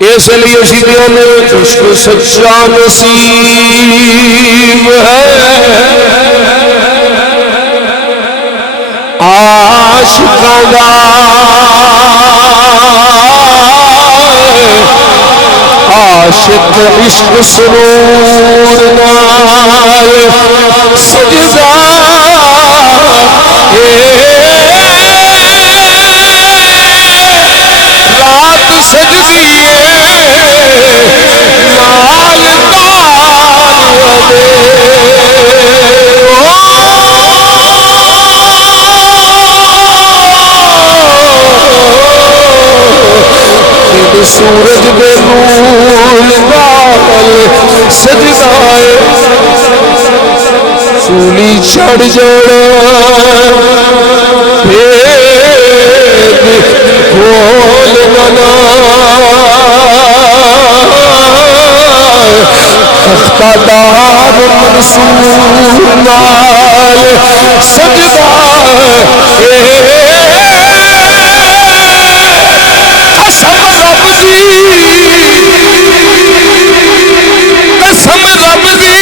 اس لیے شیدیوں نے عشق سچا نصیب ہے عاشقاں دا عاشق عشق سرور نال سجدہ رات سجدی لال سورج بے نور نال سجدہ سولی چڑھ جڑا بھید کھول بنا اختدار منصور نال سجدہ قسم رب دی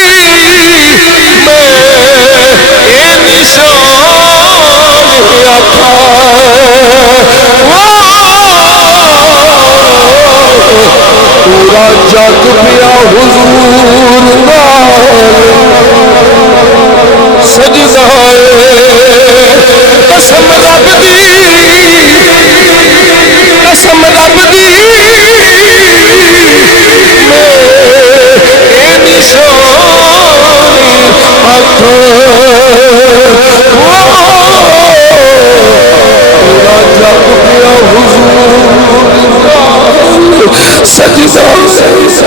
میں اے نشان آکھا پورا جگ پیا حضور نال سجدہ قسم رب دی قسم رب دی سجدہ